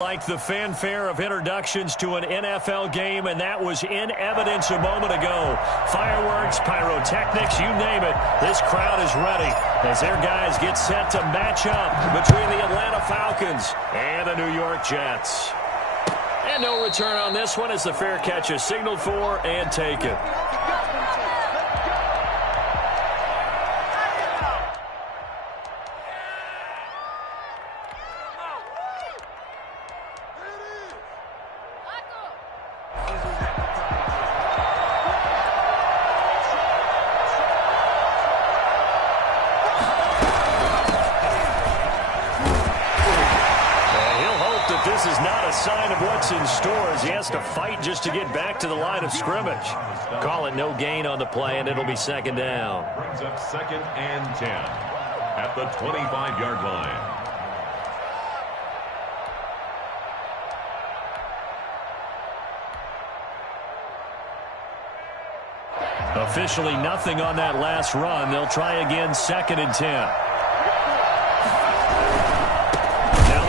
Like the fanfare of introductions to an NFL game, and that was in evidence a moment ago. Fireworks, pyrotechnics, you name it. This crowd is ready as their guys get set to match up between the Atlanta Falcons and the New York Jets. And no return on this one as the fair catch is signaled for and taken. This is not a sign of what's in store as he has to fight just to get back to the line of scrimmage. Call it no gain on the play, and it'll be second down. Brings up 2nd and 10 at the 25-yard line. Officially nothing on that last run. They'll try again, 2nd and 10.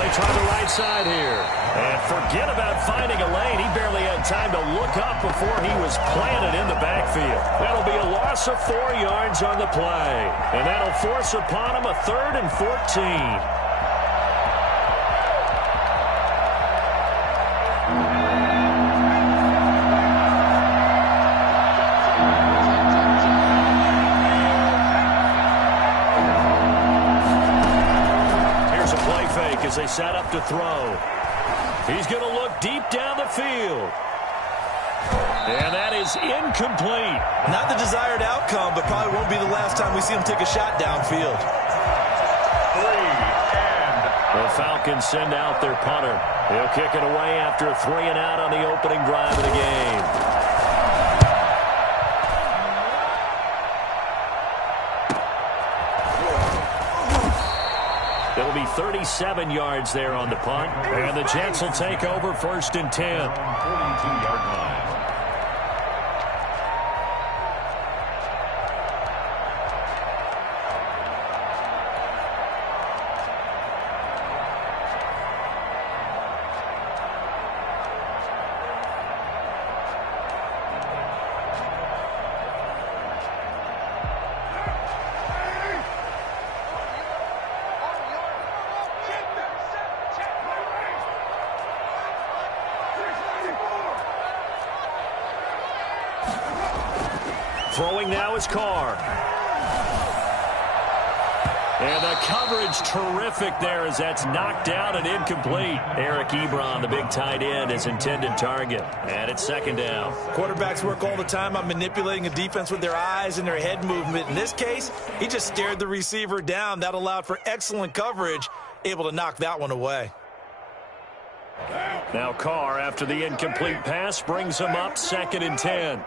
Try the right side here. And forget about finding a lane. He barely had time to look up before he was planted in the backfield. That'll be a loss of 4 yards on the play. And that'll force upon him a 3rd and 14. As they set up to throw. He's going to look deep down the field. And that is incomplete. Not the desired outcome, but probably won't be the last time we see him take a shot downfield. The Falcons send out their punter. He'll kick it away after a 3-and-out on the opening drive of the game. It'll be 37 yards there on the punt. And the Jets will take over 1st and 10. 42-yard line. Throwing now is Carr. And the coverage terrific there as that's knocked down and incomplete. Eric Ebron, the big tight end, his intended target. And it's 2nd down. Quarterbacks work all the time on manipulating a defense with their eyes and their head movement. In this case, he just stared the receiver down. That allowed for excellent coverage, able to knock that one away. Now Carr, after the incomplete pass, brings him up 2nd and 10.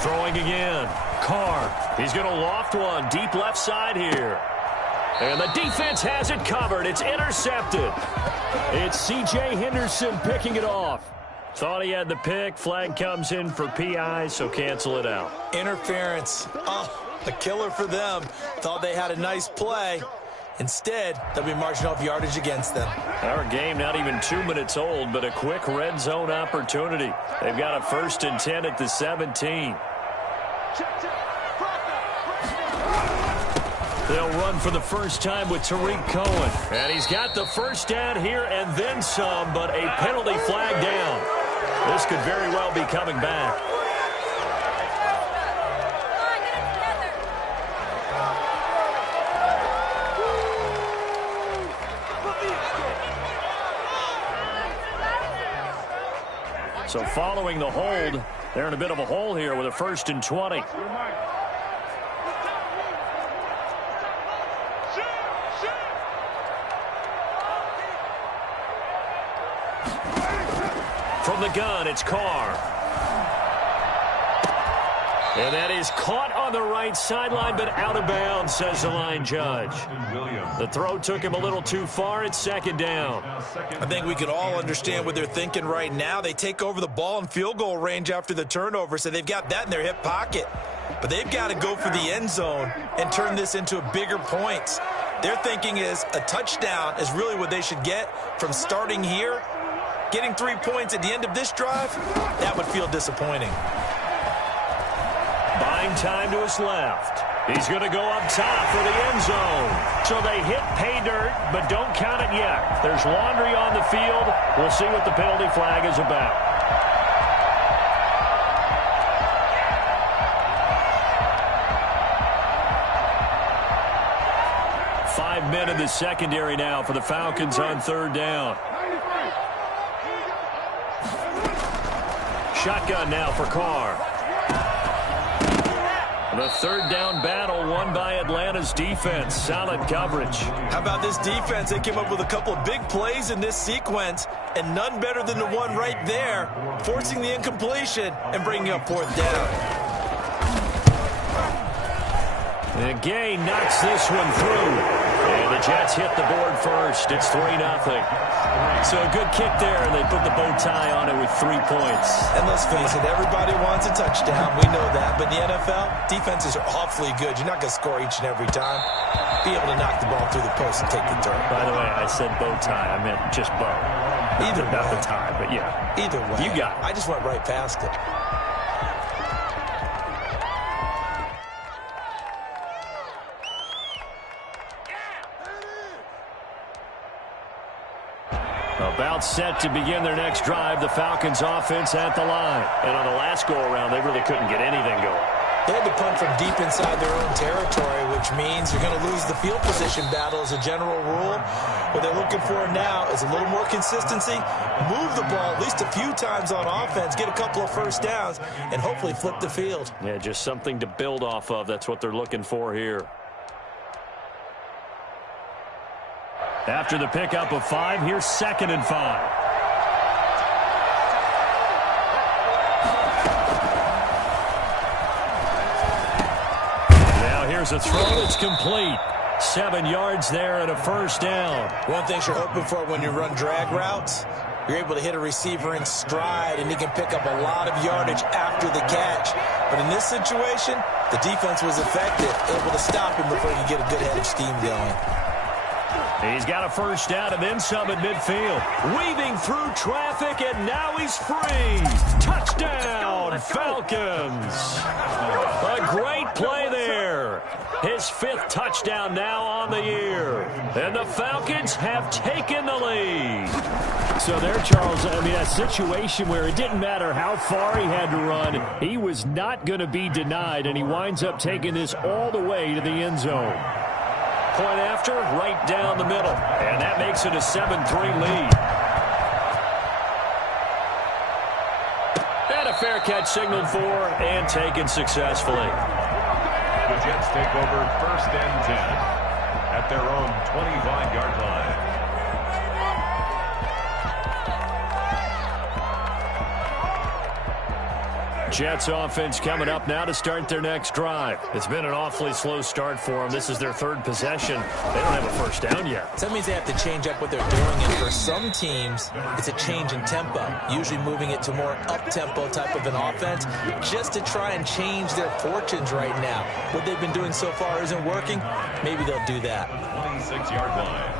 Throwing again. Carr. He's going to loft one deep left side here. And the defense has it covered. It's intercepted. It's C.J. Henderson picking it off. Thought he had the pick. Flag comes in for PI, so cancel it out. Interference. Oh, a killer for them. Thought they had a nice play. Instead, they'll be marching off yardage against them. Our game not even 2 minutes old, but a quick red zone opportunity. They've got a 1st and 10 at the 17. They'll run for the first time with Tariq Cohen. And he's got the first down here and then some, but a penalty flag down. This could very well be coming back. So following the hold, they're in a bit of a hole here with a 1st and 20. From the gun, it's Carr. And that is caught on the right sideline, but out of bounds, says the line judge. The throw took him a little too far. It's 2nd down. I think we can all understand what they're thinking right now. They take over the ball in field goal range after the turnover, so they've got that in their hip pocket. but they've got to go for the end zone and turn this into bigger points. Their thinking is a touchdown is really what they should get from starting here. Getting 3 points at the end of this drive, that would feel disappointing. Buying time to his left. He's going to go up top for the end zone. So they hit pay dirt, but don't count it yet. There's laundry on the field. We'll see what the penalty flag is about. Men in the secondary now for the Falcons on third down. Shotgun now for Carr. The third down battle won by Atlanta's defense. Solid coverage. How about this defense? They came up with a couple of big plays in this sequence, and none better than the one right there, forcing the incompletion and bringing up fourth down. And Gay knocks this one through. And the Jets hit the board first. It's 3-0. So a good kick there, and they put the bow tie on it with 3 points. And let's face it, everybody wants a touchdown. We know that. But in the NFL, defenses are awfully good. You're not going to score each and every time. Be able to knock the ball through the post and take the turn. By the way, I said bow tie. I meant just bow. Either way. Not the tie, but yeah. Either way. You got it. I just went right past it. About set to begin their next drive, the Falcons offense at the line. And on the last go-around, they really couldn't get anything going. They had to punt from deep inside their own territory, which means you're going to lose the field position battle as a general rule. What they're looking for now is a little more consistency, move the ball at least a few times on offense, get a couple of first downs, and hopefully flip the field. Yeah, just something to build off of. That's what they're looking for here. After the pickup of 5, here's 2nd and 5. Now here's a throw that's complete. 7 yards there and a first down. One thing you're hoping for when you run drag routes, you're able to hit a receiver in stride, and he can pick up a lot of yardage after the catch. But in this situation, the defense was effective, able to stop him before he could get a good head of steam going. He's got a first down and then some at midfield. Weaving through traffic, and now he's free. Touchdown, Falcons. A great play there. His 5th touchdown now on the year. And the Falcons have taken the lead. So there, Charles, I mean, a situation where it didn't matter how far he had to run. He was not going to be denied, and he winds up taking this all the way to the end zone. Point after, right down the middle. And that makes it a 7-3 lead. And a fair catch signaled for and taken successfully. The Jets take over 1st and 10 at their own 25-yard line. Jets offense coming up now to start their next drive. It's been an awfully slow start for them. This is their 3rd possession. They don't have a first down yet. So that means they have to change up what they're doing. And for some teams, it's a change in tempo, usually moving it to more up-tempo type of an offense just to try and change their fortunes right now. What they've been doing so far isn't working. Maybe they'll do that. 26-yard line.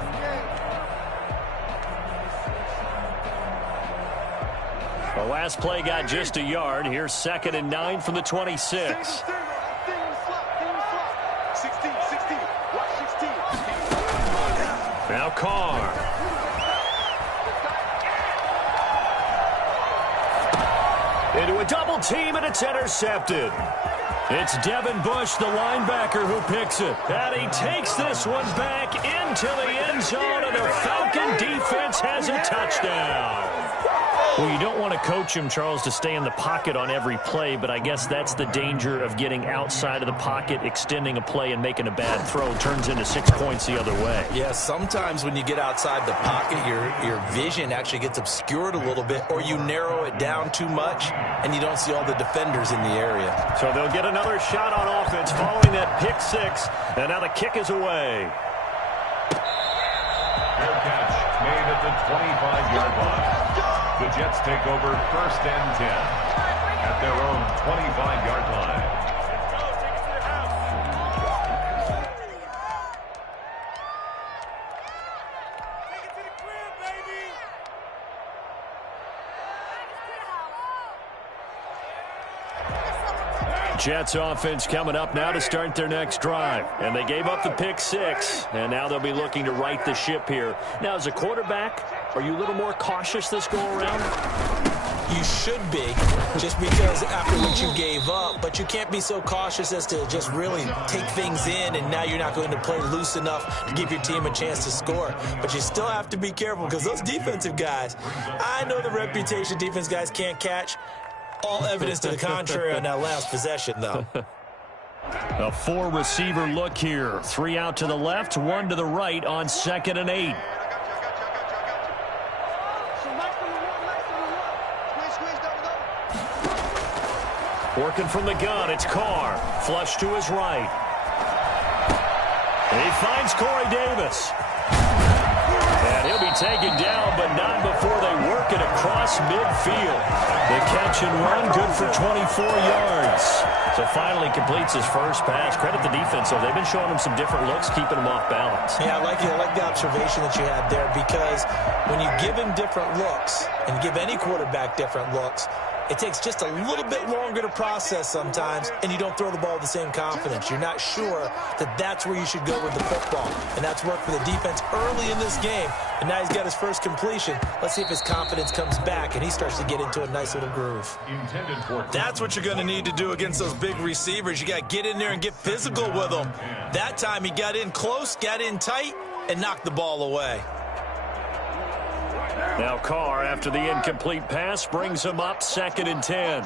The last play got just a yard. Here's 2nd and 9 from the 26. Now Carr. Into a double team, and it's intercepted. It's Devin Bush, the linebacker, who picks it. And he takes this one back into the end zone, and the Falcon defense has a touchdown. Well, you don't want to coach him, Charles, to stay in the pocket on every play, but I guess that's the danger of getting outside of the pocket, extending a play, and making a bad throw. Turns into 6 points the other way. Yeah, sometimes when you get outside the pocket, your vision actually gets obscured a little bit, or you narrow it down too much, and you don't see all the defenders in the area. So they'll get another shot on offense following that pick 6, and now the kick is away. Fair catch made at the 25-yard line. The Jets take over 1st and 10 at their own 25-yard line. Jets offense coming up now to start their next drive. And they gave up the pick 6, and now they'll be looking to right the ship here. Now, as a quarterback, are you a little more cautious this go-around? You should be, just because after what you gave up, but you can't be so cautious as to just really take things in, and now you're not going to play loose enough to give your team a chance to score. But you still have to be careful because those defensive guys, I know the reputation defense guys can't catch. All evidence to the contrary on that last possession, though. A 4-receiver look here. 3 out to the left, 1 to the right on 2nd and 8. Working from the gun, it's Carr. Flush to his right. And he finds Corey Davis. And he'll be taken down, but not before they work it across midfield. The catch and run, good for 24 yards. So finally completes his first pass. Credit the defense, though. They've been showing him some different looks, keeping him off balance. Yeah, I like the observation that you had there, because when you give him different looks and give any quarterback different looks, it takes just a little bit longer to process sometimes, and you don't throw the ball with the same confidence. You're not sure that that's where you should go with the football, and that's worked for the defense early in this game, and now he's got his first completion. Let's see if his confidence comes back, and he starts to get into a nice little groove. That's what you're going to need to do against those big receivers. You got to get in there and get physical with them. That time he got in close, got in tight, and knocked the ball away. Now Carr, after the incomplete pass, brings him up 2nd and 10.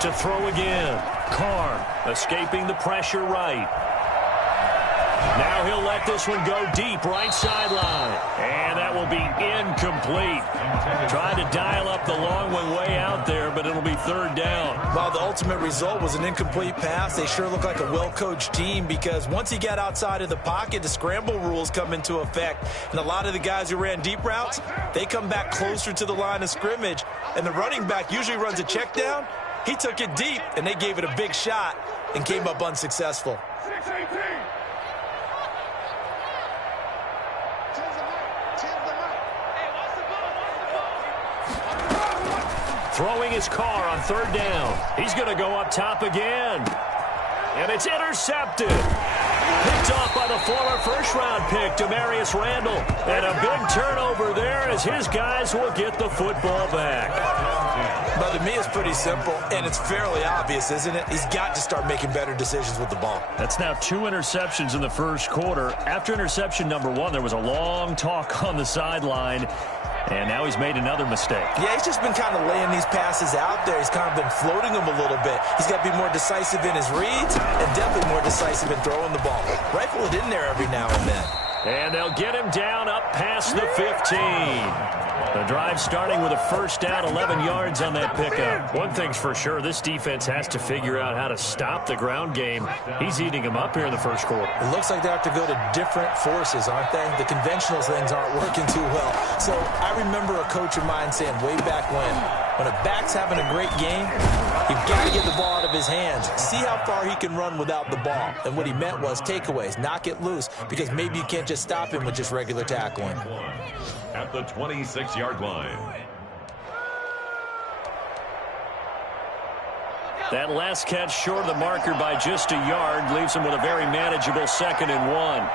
To throw again. Carr escaping the pressure right. Now he'll let this one go deep right sideline. And that will be incomplete. Trying to dial up the long one way out there, but it'll be 3rd down. Well, the ultimate result was an incomplete pass. They sure look like a well-coached team, because once he got outside of the pocket, the scramble rules come into effect. And a lot of the guys who ran deep routes, they come back closer to the line of scrimmage. And the running back usually runs a check down. He took it deep, and they gave it a big shot and came up unsuccessful. Throwing his Carr on 3rd down. He's going to go up top again. And it's intercepted. Picked off by the former first-round pick, Demarius Randall. And a big turnover there as his guys will get the football back. But to me, it's pretty simple, and it's fairly obvious, isn't it? He's got to start making better decisions with the ball. That's now 2 interceptions in the first quarter. After interception number 1, there was a long talk on the sideline. And now he's made another mistake. Yeah, he's just been kind of laying these passes out there. He's kind of been floating them a little bit. He's got to be more decisive in his reads and definitely more decisive in throwing the ball. Rifle it in there every now and then. And they'll get him down up past the 15. The drive starting with a first down, 11 yards on that pickup. One thing's for sure, this defense has to figure out how to stop the ground game. He's eating them up here in the first quarter. It looks like they have to go to different forces, aren't they? The conventional things aren't working too well. So I remember a coach of mine saying way back when a back's having a great game, you've got to get the ball out of his hands. See how far he can run without the ball. And what he meant was takeaways, knock it loose, because maybe you can't just stop him with just regular tackling. At the 26-yard line. That last catch short of the marker by just a yard leaves him with a very manageable 2nd and 1.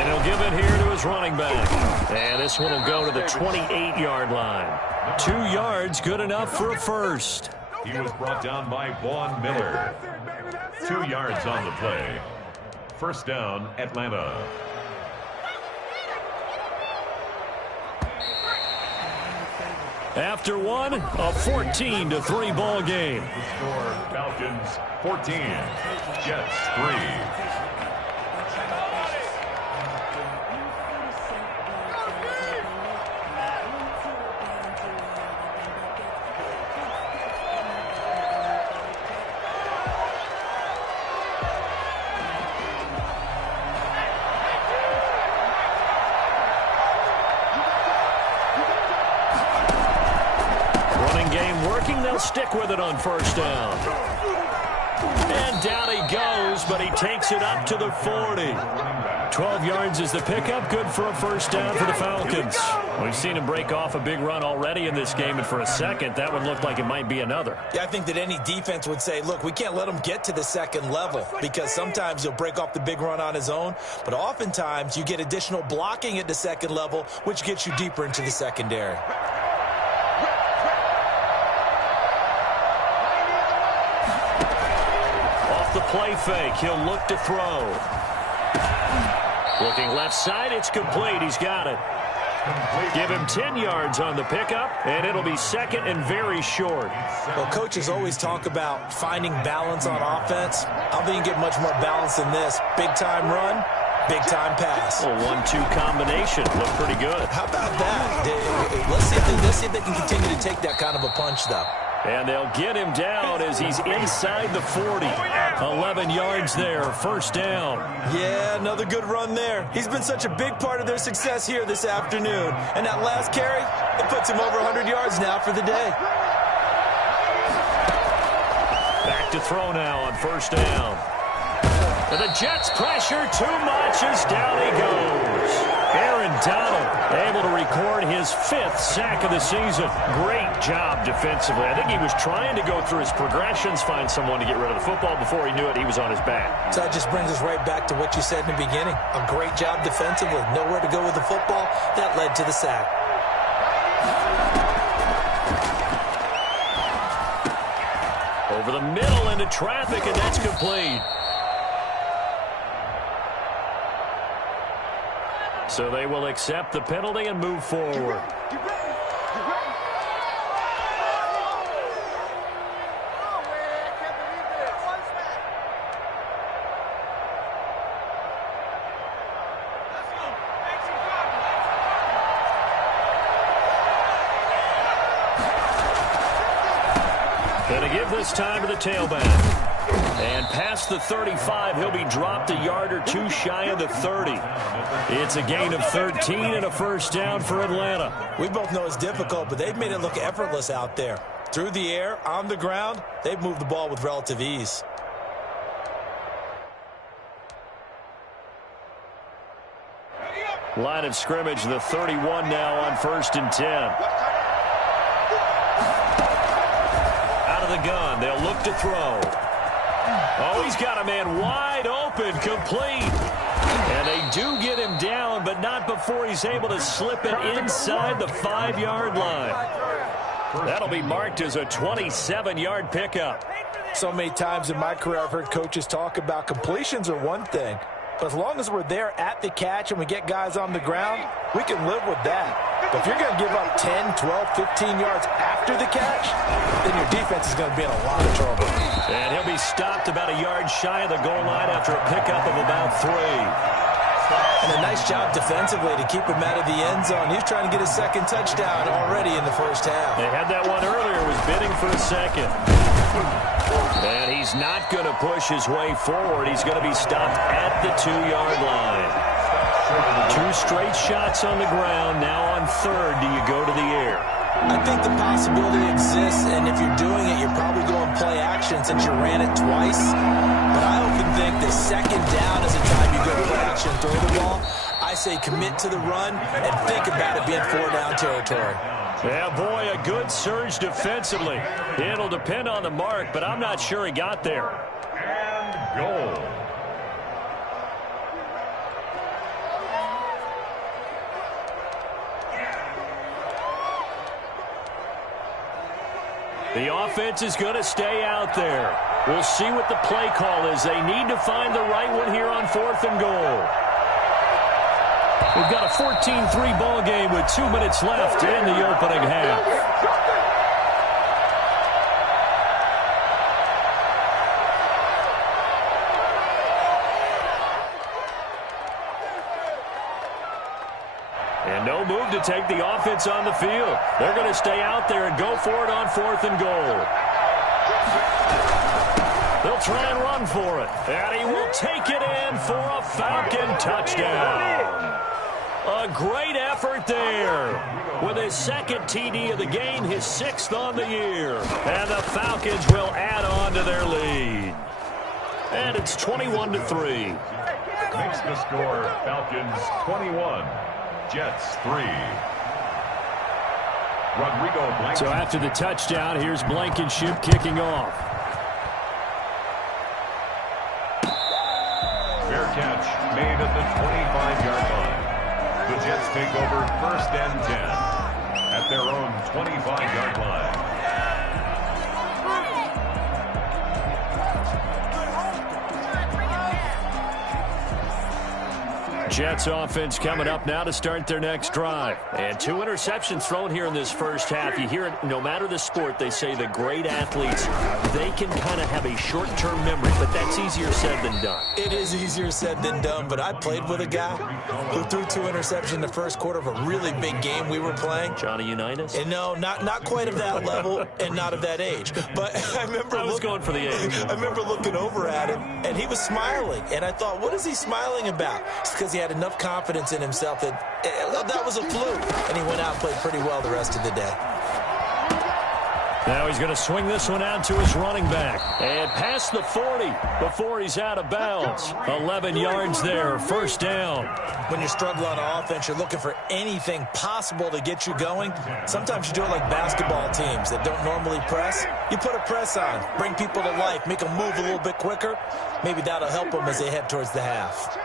And he'll give it here to his running back. And this one will go to the 28-yard line. 2 yards, good enough for a first. He was brought down by Vaughn Miller. 2 yards on the play. First down, Atlanta. After one, a 14-3 ball game. Score, Falcons 14, Jets 3. stick with it on first down. And down he goes, but he takes it up to the 40. 12 yards is the pickup. Good for a first down for the Falcons. We've seen him break off a big run already in this game, and for a second, that one looked like it might be another. Yeah, I think that any defense would say, look, we can't let him get to the second level, because sometimes he'll break off the big run on his own, but oftentimes you get additional blocking at the second level, which gets you deeper into the secondary. Off the play fake, he'll look to throw. Looking left side, it's complete. He's got it. Give him 10 yards on the pickup, and it'll be second and very short. Well, coaches always talk about finding balance on offense. I don't think you get much more balance than this. Big-time run, big-time pass. A 1-2 combination. Looked pretty good. How about that? Let's see if they can continue to take that kind of a punch, though. And they'll get him down as he's inside the 40. 11 yards there, first down. Yeah, another good run there. He's been such a big part of their success here this afternoon. And that last carry, it puts him over 100 yards now for the day. Back to throw now on first down. And the Jets pressure too much as down he goes. Aaron Donald able to record his 5th sack of the season. Great job defensively. I think he was trying to go through his progressions, find someone to get rid of the football. Before he knew it, he was on his back. So that just brings us right back to what you said in the beginning. A great job defensively. Nowhere to go with the football. That led to the sack. Over the middle into traffic, and that's complete. So they will accept the penalty and move forward. Going to give this time to the tailback. And past the 35, he'll be dropped a yard or two shy of the 30. It's a gain of 13 and a first down for Atlanta. We both know it's difficult, but they've made it look effortless out there. Through the air, on the ground, they've moved the ball with relative ease. Line of scrimmage, the 31 now on first and 10. Out of the gun, they'll look to throw. Oh, he's got a man wide open, complete. And they do get him down, but not before he's able to slip it inside the 5-yard line. That'll be marked as a 27-yard pickup. So many times in my career, I've heard coaches talk about completions are one thing. But as long as we're there at the catch and we get guys on the ground, we can live with that. But if you're going to give up 10, 12, 15 yards after the catch, then your defense is going to be in a lot of trouble. And he'll be stopped about a yard shy of the goal line after a pickup of about 3. And a nice job defensively to keep him out of the end zone. He's trying to get his second touchdown already in the first half. They had that one earlier, was bidding for a second. And he's not going to push his way forward. He's going to be stopped at the 2-yard line. 2 straight shots on the ground. Now on third, do you go to the air? I think the possibility exists, and if you're doing it, you're probably going play action since you ran it twice. But I often think the second down is the time you go play action and throw the ball. I say commit to the run and think about it being 4-down territory. Yeah, boy, a good surge defensively. It'll depend on the mark, but I'm not sure he got there. And goal. The offense is going to stay out there. We'll see what the play call is. They need to find the right one here on 4th and goal. We've got a 14-3 ball game with 2 minutes left in the opening half. And no move to take the offense on the field. They're going to stay out there and go for it on 4th and goal. They'll try and run for it. And he will take it in for a Falcon touchdown. A great effort there. With his second TD of the game, his 6th on the year. And the Falcons will add on to their lead. And it's 21-3. Makes the score Falcons 21, Jets 3. Rodrigo Blankenship. So after the touchdown, here's Blankenship kicking off. Fair catch made at the 25-yard line. The Jets take over 1st and 10 at their own 25-yard line. Jets offense coming up now to start their next drive. And 2 interceptions thrown here in this first half. You hear it, no matter the sport, they say the great athletes, they can kind of have a short-term memory, but that's easier said than done. It is easier said than done, but I played with a guy who threw 2 interceptions in the first quarter of a really big game we were playing. Johnny Unitas? And no, not quite of that level and not of that age. But I remember I was going for the age. I remember looking over at him, and he was smiling. And I thought, what is he smiling about? It's because he had enough confidence in himself that was a fluke. And he went out and played pretty well the rest of the day. Now he's going to swing this one out to his running back. And past the 40 before he's out of bounds. 11 yards there, 1st down. When you struggle on offense, you're looking for anything possible to get you going. Sometimes you do it like basketball teams that don't normally press. You put a press on, bring people to life, make them move a little bit quicker. Maybe that'll help them as they head towards the half.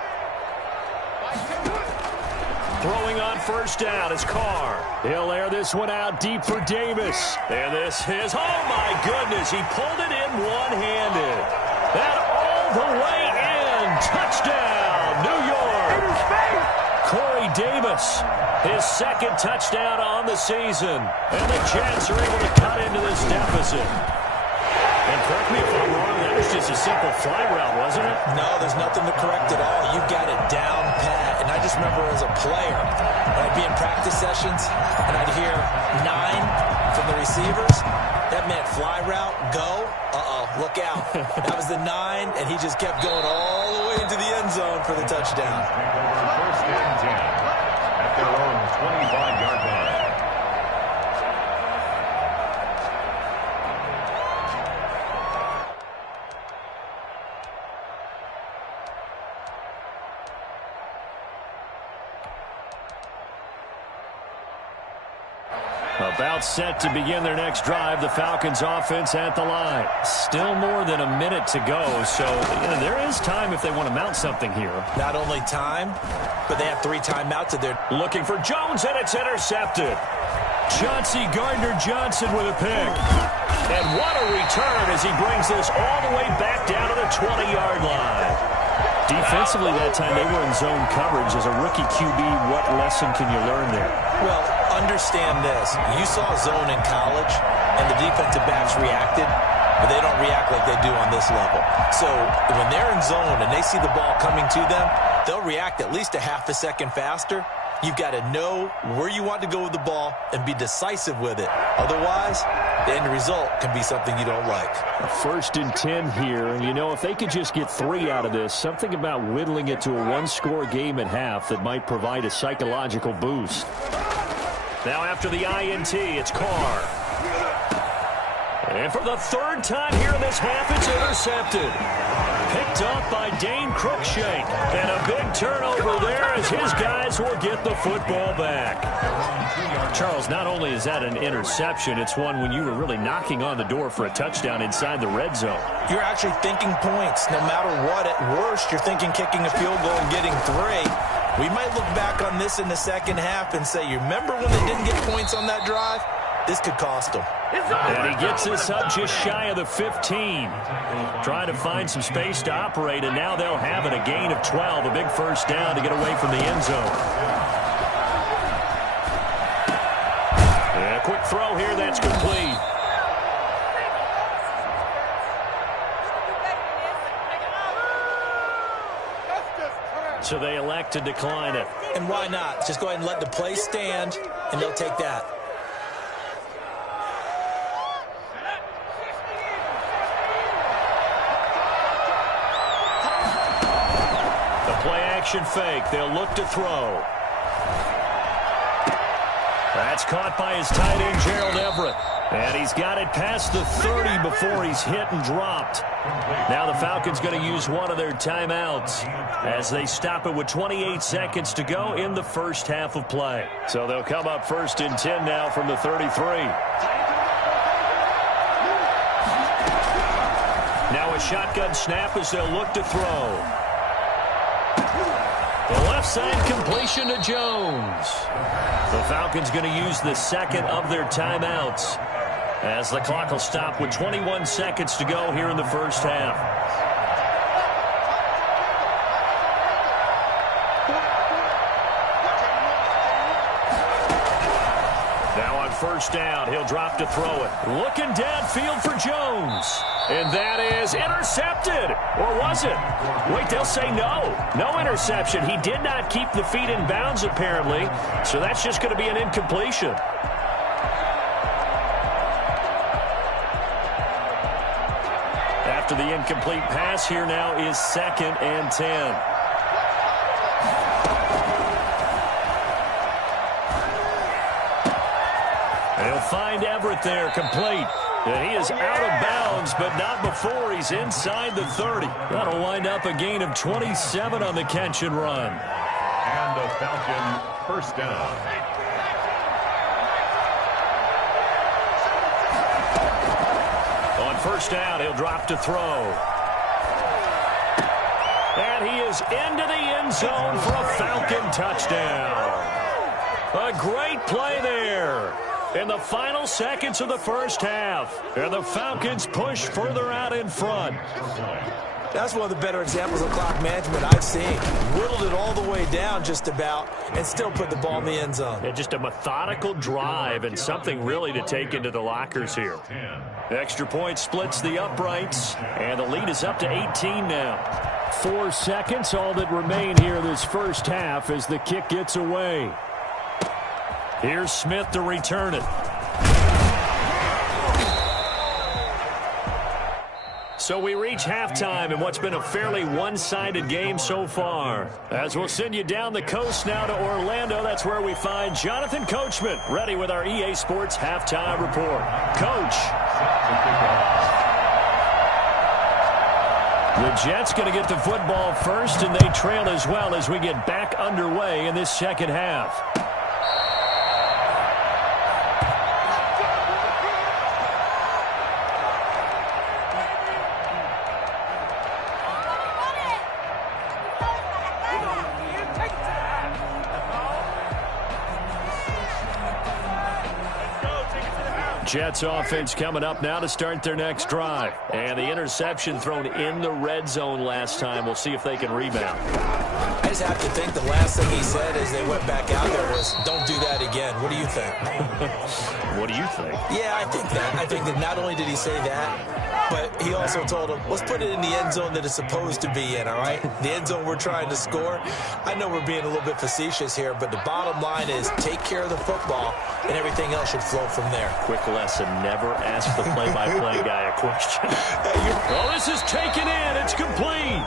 Throwing on 1st down is Carr. He'll air this one out deep for Davis. And this is, oh my goodness, he pulled it in one-handed. And all the way in. Touchdown, New York. Corey Davis, his 2nd touchdown on the season. And the Jets are able to cut into this deficit. And correct me if I'm wrong, that was just a simple fly route, wasn't it? No, there's nothing to correct at all. You got it down pat. And I just remember as a player, when I'd be in practice sessions, and I'd hear 9 from the receivers. That meant fly route, go. Look out. That was the 9, and he just kept going all the way into the end zone for the touchdown. 1st and 10 at their own 25-yard line. About set to begin their next drive. The Falcons offense at the line. Still more than a minute to go, so there is time if they want to mount something here. Not only time, but they have 3 timeouts at their... Looking for Jones, and it's intercepted. Chauncey Gardner-Johnson with a pick. And what a return as he brings this all the way back down to the 20-yard line. Defensively that time, they were in zone coverage. As a rookie QB, what lesson can you learn there? Well, understand this. You saw zone in college, and the defensive backs reacted, but they don't react like they do on this level. So when they're in zone and they see the ball coming to them, they'll react at least a half a second faster. You've got to know where you want to go with the ball and be decisive with it. Otherwise, the end result can be something you don't like. 1st and 10 here, and if they could just get 3 out of this, something about whittling it to a 1-score game at half that might provide a psychological boost. Now after the INT, it's Carr. And for the 3rd time here in this half, it's intercepted. Picked up by Dane Cruikshank. And a big turnover there as his guys will get the football back. Charles, not only is that an interception, it's one when you were really knocking on the door for a touchdown inside the red zone. You're actually thinking points. No matter what, at worst, you're thinking kicking a field goal and getting 3. We might look back on this in the second half and say, you remember when they didn't get points on that drive? This could cost them. And he gets this up just shy of the 15. Trying to find some space to operate, and now they'll have it. A gain of 12, a big 1st down to get away from the end zone. And a quick throw here, that's complete. So they elect to decline it. And why not? Just go ahead and let the play stand, and they'll take that. The play action fake. They'll look to throw. That's caught by his tight end, Gerald Everett. And he's got it past the 30 before he's hit and dropped. Now the Falcons going to use one of their timeouts as they stop it with 28 seconds to go in the first half of play. So they'll come up 1st and 10 now from the 33. Now a shotgun snap as they'll look to throw. The left side completion to Jones. The Falcons going to use the second of their timeouts as the clock will stop with 21 seconds to go here in the first half. Now on 1st down, he'll drop to throw it. Looking downfield for Jones. And that is intercepted. Or was it? Wait, they'll say no. No interception. He did not keep the feet in bounds, apparently. So that's just going to be an incompletion. After the incomplete pass, here now is 2nd and 10. They'll find Everett there, complete. And he is out of bounds, but not before he's inside the 30. That'll wind up a gain of 27 on the catch and run. And the Falcon 1st down. On 1st down, he'll drop to throw. And he is into the end zone for a Falcon touchdown. A great play there in the final seconds of the first half. And the Falcons push further out in front. That's one of the better examples of clock management I've seen. Whittled it all the way down just about and still put the ball in the end zone. Yeah, just a methodical drive and something really to take into the lockers here. Extra point splits the uprights, and the lead is up to 18 now. 4 seconds, all that remain here this first half as the kick gets away. Here's Smith to return it. So we reach halftime in what's been a fairly one-sided game so far. As we'll send you down the coast now to Orlando, that's where we find Jonathan Coachman, ready with our EA Sports Halftime Report. Coach. The Jets going to get the football first, and they trail as well as we get back underway in this second half. Jets offense coming up now to start their next drive. And the interception thrown in the red zone last time. We'll see if they can rebound. I just have to think the last thing he said as they went back out there was, don't do that again. What do you think? What do you think? Yeah, I think that. I think that not only did he say that, but he also told him, let's put it in the end zone that it's supposed to be in, all right? The end zone we're trying to score. I know we're being a little bit facetious here, but the bottom line is take care of the football, and everything else should flow from there. Quick lesson, never ask the play-by-play guy a question. Well, this is taken in. It's complete.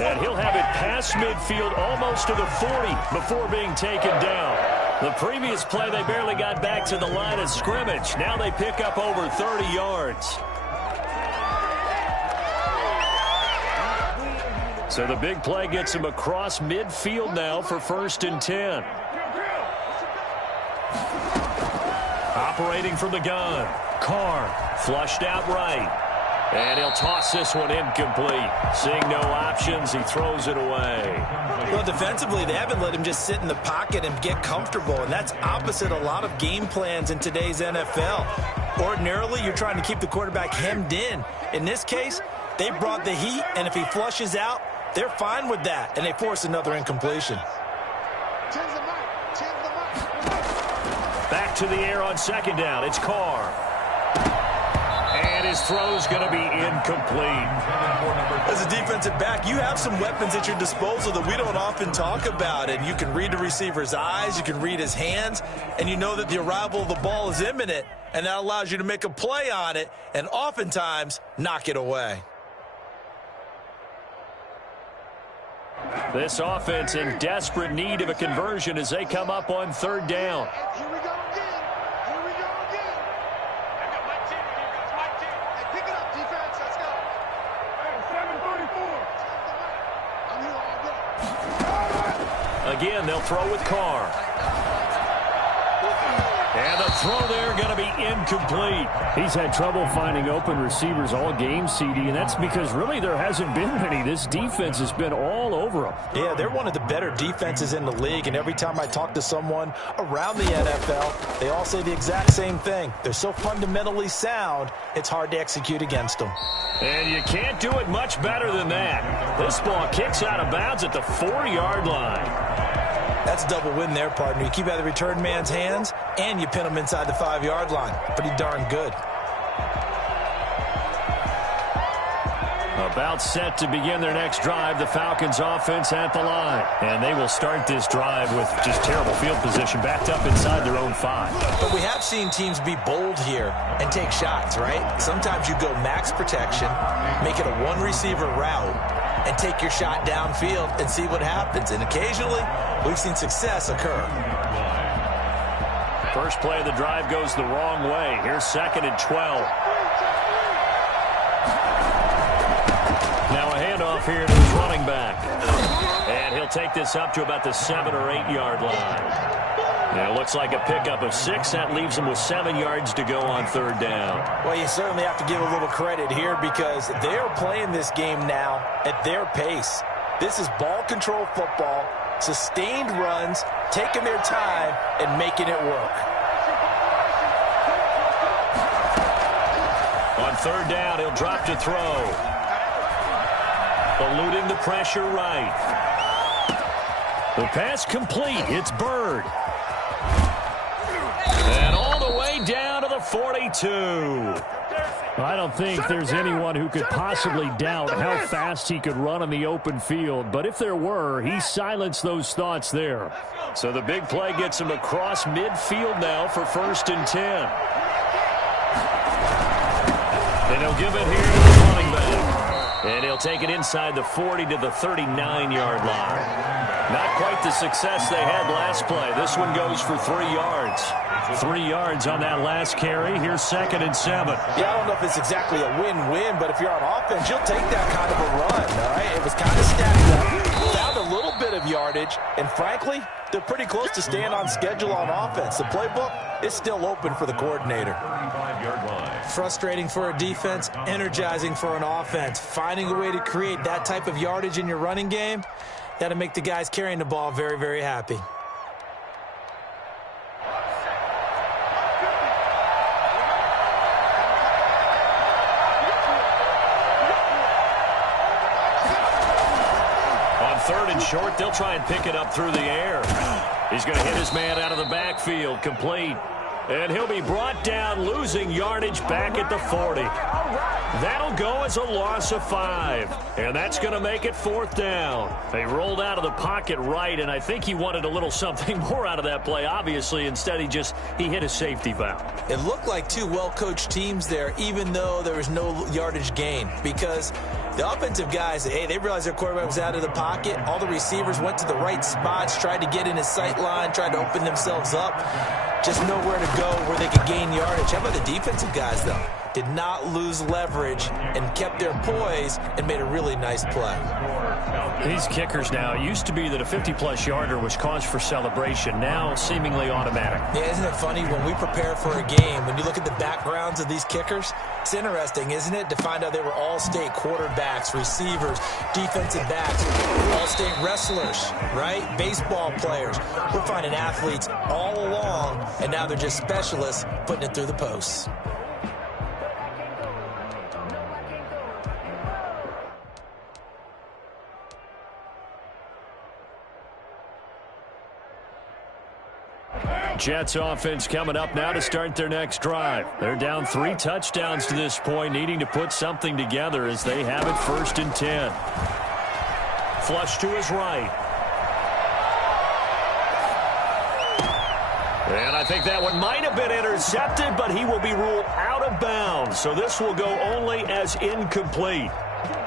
And he'll have it past midfield almost to the 40 before being taken down. The previous play, they barely got back to the line of scrimmage. Now they pick up over 30 yards. So the big play gets him across midfield now for 1st and 10. Operating from the gun. Carr flushed out right. And he'll toss this one incomplete. Seeing no options, he throws it away. Well, defensively, they haven't let him just sit in the pocket and get comfortable, and that's opposite a lot of game plans in today's NFL. Ordinarily, you're trying to keep the quarterback hemmed in. In this case, they brought the heat, and if he flushes out, they're fine with that, and they force another incompletion. Back to the air on 2nd down. It's Carr. And his throw's going to be incomplete. As a defensive back, you have some weapons at your disposal that we don't often talk about. And you can read the receiver's eyes, you can read his hands, and you know that the arrival of the ball is imminent. And that allows you to make a play on it and oftentimes knock it away. This offense in desperate need of a conversion as they come up on third down. Here we go again. Here we go again. I got my team here, guys. My team. Hey, pick it up, defense. Let's go. Hey, 734. I'm here all day. Again, they'll throw with Carr. And the throw there going to be incomplete. He's had trouble finding open receivers all game, CD, and that's because really there hasn't been many. This defense has been all over them. Yeah, they're one of the better defenses in the league, and every time I talk to someone around the NFL, they all say the exact same thing. They're so fundamentally sound, it's hard to execute against them. And you can't do it much better than that. This ball kicks out of bounds at the 4-yard line. That's a double win there, partner. You keep out of the return man's hands, and you pin him inside the 5-yard line. Pretty darn good. About set to begin their next drive, the Falcons offense at the line. And they will start this drive with just terrible field position, backed up inside their own 5. But we have seen teams be bold here and take shots, right? Sometimes you go max protection, make it a one-receiver route, and take your shot downfield and see what happens. And occasionally, we've seen success occur. First play of the drive goes the wrong way. Here's 2nd and 12. Now a handoff here to his running back. And he'll take this up to about the 7- or 8-yard line. And it looks like a pickup of 6. That leaves them with 7 yards to go on third down. Well, you certainly have to give a little credit here because they're playing this game now at their pace. This is ball control football, sustained runs, taking their time, and making it work. On third down, he'll drop to throw. Eluding the pressure right. The pass complete. It's Byrd. And all the way down to the 42. I don't think there's anyone who could possibly doubt how fast he could run on the open field. But if there were, he silenced those thoughts there. So the big play gets him across midfield now for 1st and 10. And he'll give it here to the running back. And he'll take it inside the 40 to the 39-yard line. Not quite the success they had last play. This one goes for 3 yards. 3 yards on that last carry. Here's 2nd and 7. Yeah, I don't know if it's exactly a win-win, but if you're on offense, you'll take that kind of a run, all right? It was kind of stacked up, found a little bit of yardage, and frankly, they're pretty close to staying on schedule on offense. The playbook is still open for the coordinator. Frustrating for a defense, energizing for an offense. Finding a way to create that type of yardage in your running game, that'll make the guys carrying the ball very, very happy. On 3rd and short, they'll try and pick it up through the air. He's going to hit his man out of the backfield, complete. And he'll be brought down, losing yardage back at the 40. That'll go as a loss of 5. And that's going to make it 4th down. They rolled out of the pocket right, and I think he wanted a little something more out of that play, obviously. Instead, he hit a safety valve. It looked like two well-coached teams there, even though there was no yardage gain, because the offensive guys, hey, they realized their quarterback was out of the pocket. All the receivers went to the right spots, tried to get in his sight line, tried to open themselves up. Just nowhere to go where they could gain yardage. How about the defensive guys, though? Did not lose leverage and kept their poise and made a really nice play. These kickers now, it used to be that a 50-plus yarder was cause for celebration. Now, seemingly automatic. Yeah, isn't it funny? When we prepare for a game, when you look at the backgrounds of these kickers, it's interesting, isn't it, to find out they were all-state quarterbacks, receivers, defensive backs, all-state wrestlers, right? Baseball players. We're finding athletes all along, and now they're just specialists putting it through the posts. Jets offense coming up now to start their next drive. They're down 3 touchdowns to this point, needing to put something together as they have it 1st and 10. Flush to his right. And I think that one might have been intercepted, but he will be ruled out of bounds. So this will go only as incomplete.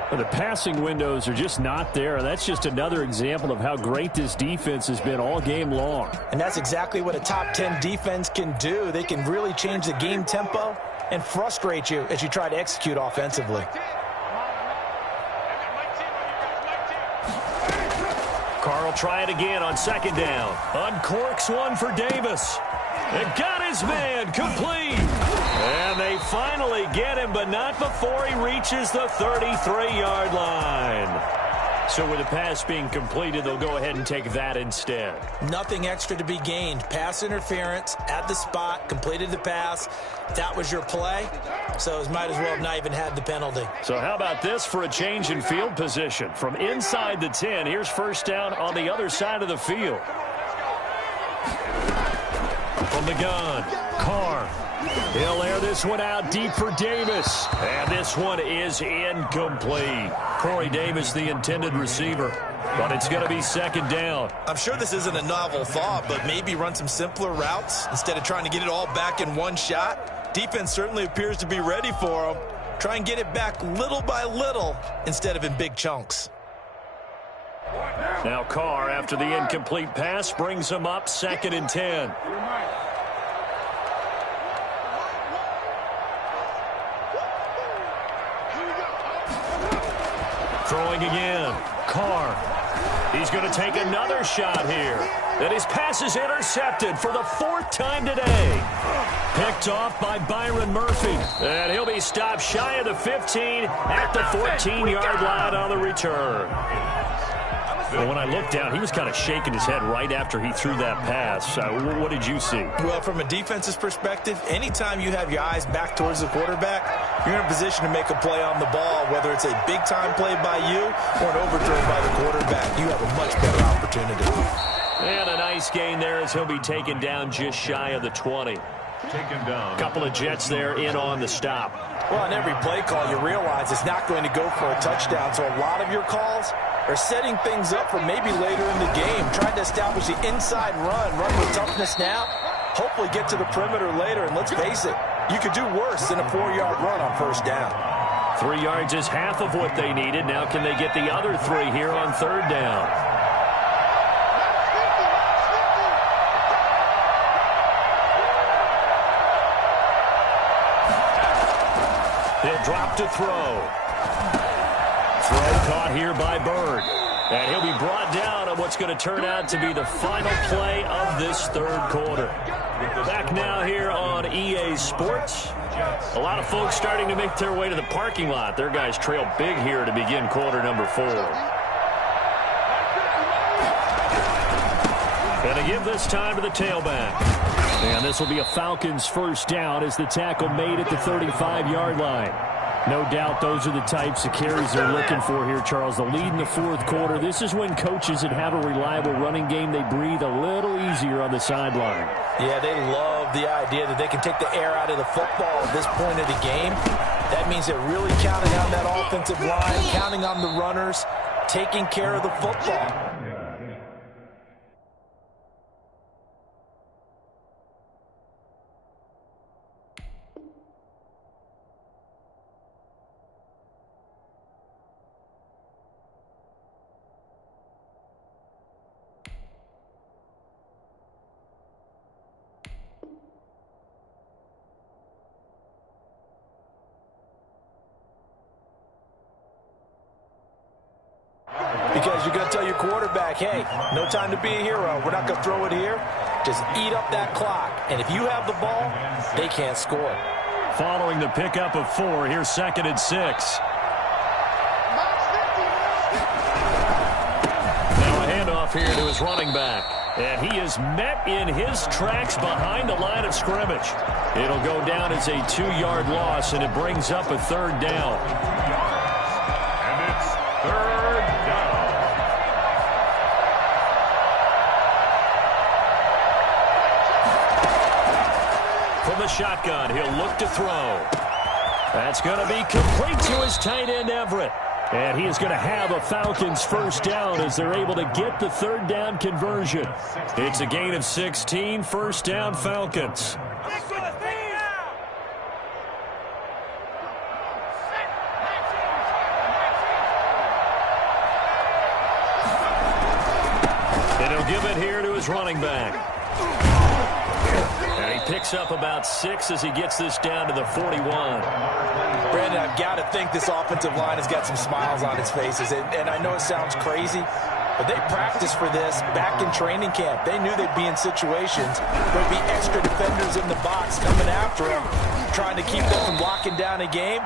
The passing windows are just not there. That's just another example of how great this defense has been all game long. And that's exactly what a top 10 defense can do. They can really change the game tempo and frustrate you as you try to execute offensively. Carr will try it again on second down. Uncorks one for Davis. It got his man complete. And they finally get him, but not before he reaches the 33-yard line. So with the pass being completed, they'll go ahead and take that instead. Nothing extra to be gained. Pass interference at the spot, completed the pass. That was your play, so it might as well have not even had the penalty. So how about this for a change in field position? From inside the 10, here's first down on the other side of the field. From the gun, Carr. He'll air this one out deep for Davis. And this one is incomplete. Corey Davis, the intended receiver. But it's going to be second down. I'm sure this isn't a novel thought, but maybe run some simpler routes instead of trying to get it all back in one shot. Defense certainly appears to be ready for him. Try and get it back little by little instead of in big chunks. Now Carr, after the incomplete pass, brings him up second and 10. Throwing again. Carr. He's going to take another shot here. And his pass is intercepted for the fourth time today. Picked off by Byron Murphy. And he'll be stopped shy of the 15 at the 14-yard line on the return. Well, when I looked down, he was kind of shaking his head right after he threw that pass. What did you see? Well, from a defense's perspective, anytime you have your eyes back towards the quarterback, you're in a position to make a play on the ball, whether it's a big-time play by you or an overthrow by the quarterback. You have a much better opportunity. And a nice gain there as he'll be taken down just shy of the 20. Taken down. Couple of Jets there in on the stop. Well, on every play call, you realize it's not going to go for a touchdown, so a lot of your calls are setting things up for maybe later in the game, trying to establish the inside run with toughness now, hopefully get to the perimeter later, and let's face it, you could do worse than a 4-yard run on first down. 3 yards is half of what they needed. Now can they get the other 3 here on third down? He'll drop to throw. Throw caught here by Bird. And he'll be brought down on what's going to turn out to be the final play of this third quarter. Back now here on EA Sports. A lot of folks starting to make their way to the parking lot. Their guys trail big here to begin quarter number 4. And to give this time to the tailback. And this will be a Falcons first down as the tackle made at the 35-yard line. No doubt those are the types of carries they're looking for here, Charles. The lead in the fourth quarter. This is when coaches that have a reliable running game, they breathe a little easier on the sideline. Yeah, they love the idea that they can take the air out of the football at this point of the game. That means they're really counting on that offensive line, counting on the runners, taking care of the football. Because you're going to tell your quarterback, hey, no time to be a hero. We're not going to throw it here. Just eat up that clock. And if you have the ball, they can't score. Following the pickup of 4, here's second and 6. Now a handoff here to his running back. And he is met in his tracks behind the line of scrimmage. It'll go down as a 2-yard loss, and it brings up a third down. And it's third down. From the shotgun, he'll look to throw. That's going to be complete to his tight end, Everett. And he is going to have a Falcons first down as they're able to get the third down conversion. It's a gain of 16, first down Falcons. He'll give it here to his running back. And he picks up about 6 as he gets this down to the 41. Brandon, I've got to think this offensive line has got some smiles on its faces. And I know it sounds crazy, but they practiced for this back in training camp. They knew they'd be in situations where there'd be extra defenders in the box coming after them, trying to keep them from locking down a game.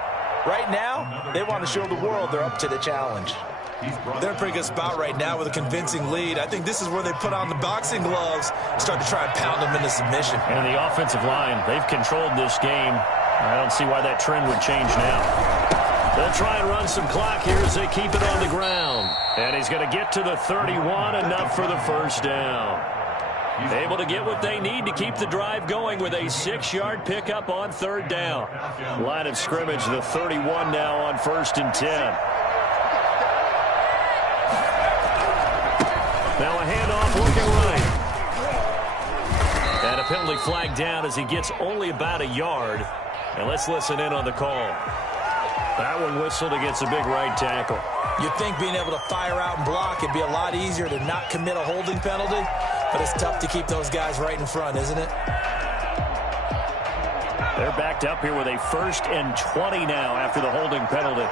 Right now, they want to show the world they're up to the challenge. They're in a pretty good spot right now with a convincing lead. I think this is where they put on the boxing gloves and start to try and pound them into submission. And the offensive line, they've controlled this game. I don't see why that trend would change now. They'll try and run some clock here as they keep it on the ground. And he's going to get to the 31, enough for the first down. Able to get what they need to keep the drive going with a 6-yard pickup on third down. Line of scrimmage, the 31 now on 1st and 10. Now a handoff looking right. And a penalty flag down as he gets only about a yard. And let's listen in on the call. That one whistled against a big right tackle. You'd think being able to fire out and block it'd be a lot easier to not commit a holding penalty, but it's tough to keep those guys right in front, isn't it? They're backed up here with a 1st and 20 now after the holding penalty.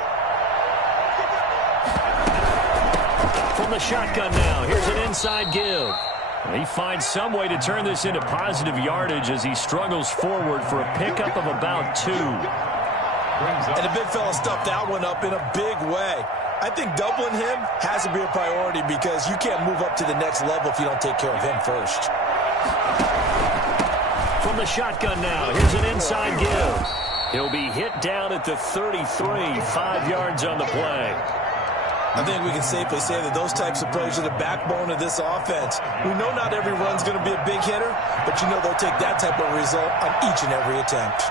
From the shotgun now, here's an inside give. He finds some way to turn this into positive yardage as he struggles forward for a pickup of about 2. And the big fella stuffed that one up in a big way. I think doubling him has to be a priority because you can't move up to the next level if you don't take care of him first. From the shotgun now, here's an inside give. He'll be hit down at the 33, 5 yards on the play. I think we can safely say that those types of plays are the backbone of this offense. We know not every run's going to be a big hitter, but you know they'll take that type of result on each and every attempt.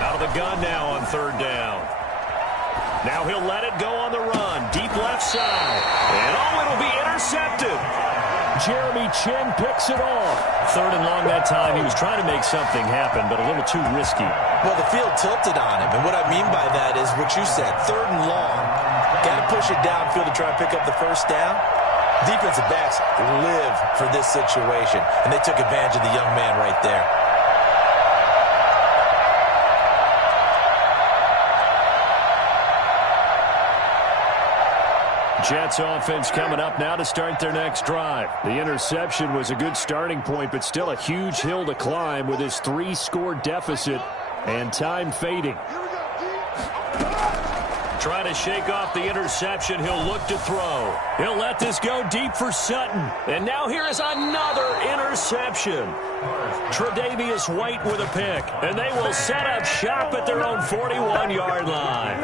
Out of the gun now on third down. Now he'll let it go on the run. Deep left side. And it'll be intercepted. Jeremy Chinn picks it off. 3rd and long that time. He was trying to make something happen, but a little too risky. Well, the field tilted on him, and what I mean by that is what you said. 3rd and long. Got to push it downfield to try and pick up the first down. Defensive backs live for this situation, and they took advantage of the young man right there. Jets offense coming up now to start their next drive. The interception was a good starting point, but still a huge hill to climb with his 3-score deficit and time fading. Trying to shake off the interception. He'll look to throw. He'll let this go deep for Sutton. And now here is another interception. Tre'Davious White with a pick. And they will set up shop at their own 41-yard line.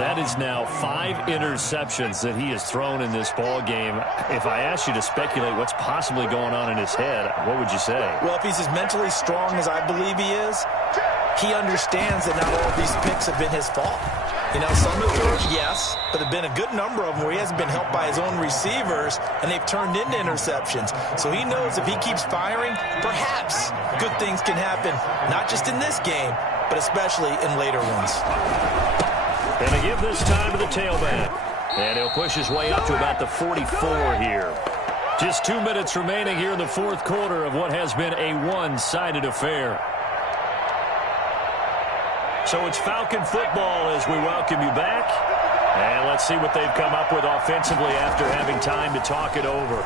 That is now 5 interceptions that he has thrown in this ball game. If I asked you to speculate what's possibly going on in his head, what would you say? Well, if he's as mentally strong as I believe he is, he understands that not all of these picks have been his fault. You know, some of them, yes, but there have been a good number of them where he hasn't been helped by his own receivers, and they've turned into interceptions. So he knows if he keeps firing, perhaps good things can happen, not just in this game, but especially in later ones. Going to give this time to the tailback. And he'll push his way up to about the 44 here. Just 2 minutes remaining here in the 4th quarter of what has been a one-sided affair. So it's Falcon football as we welcome you back. And let's see what they've come up with offensively after having time to talk it over.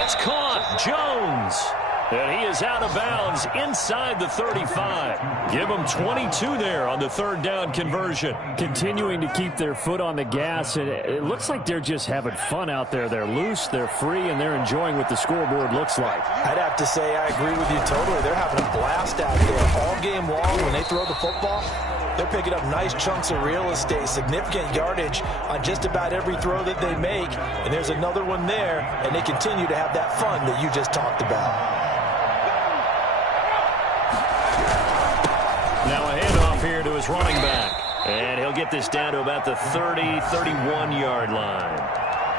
It's caught. Jones. And he is out of bounds inside the 35. Give them 22 there on the 3rd down conversion. Continuing to keep their foot on the gas. And it looks like they're just having fun out there. They're loose, they're free, and they're enjoying what the scoreboard looks like. I'd have to say I agree with you totally. They're having a blast out there all game long when they throw the football. They're picking up nice chunks of real estate, significant yardage on just about every throw that they make. And there's another one there, and they continue to have that fun that you just talked about. Now a handoff here to his running back. And he'll get this down to about the 30, 31-yard line.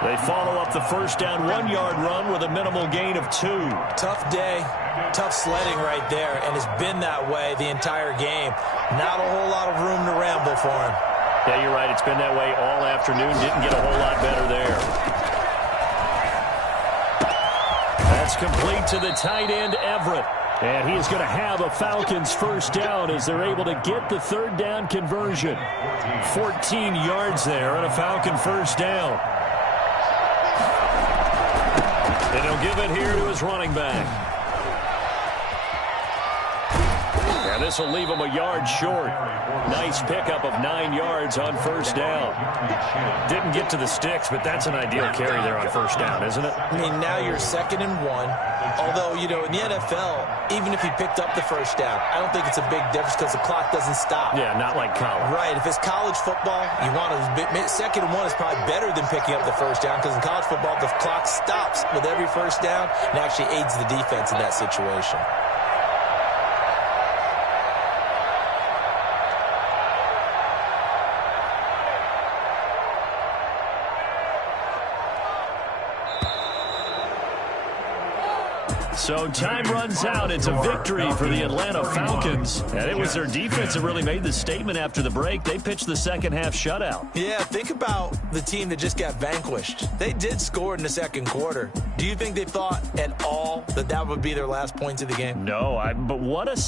They follow up the first down 1-yard run with a minimal gain of 2. Tough day, tough sledding right there, and it's been that way the entire game. Not a whole lot of room to ramble for him. Yeah, you're right. It's been that way all afternoon. Didn't get a whole lot better there. That's complete to the tight end, Everett. And he is going to have a Falcons first down as they're able to get the third down conversion. 14 yards there and a Falcon first down. And he'll give it here to his running back. And this will leave him a yard short. Nice pickup of 9 yards on first down. Didn't get to the sticks, but that's an ideal carry there on first down, isn't it? I mean, now you're 2nd and 1. Although, you know, in the NFL, even if he picked up the first down, I don't think it's a big difference because the clock doesn't stop. Yeah, not like college. Right. If it's college football, you want to 2nd and 1 is probably better than picking up the first down because in college football, the clock stops with every first down and actually aids the defense in that situation. So time runs out. It's a victory for the Atlanta Falcons. And it was their defense that really made the statement after the break. They pitched the second half shutout. Yeah, think about the team that just got vanquished. They did score in the second quarter. Do you think they thought at all that that would be their last points of the game? No, but what a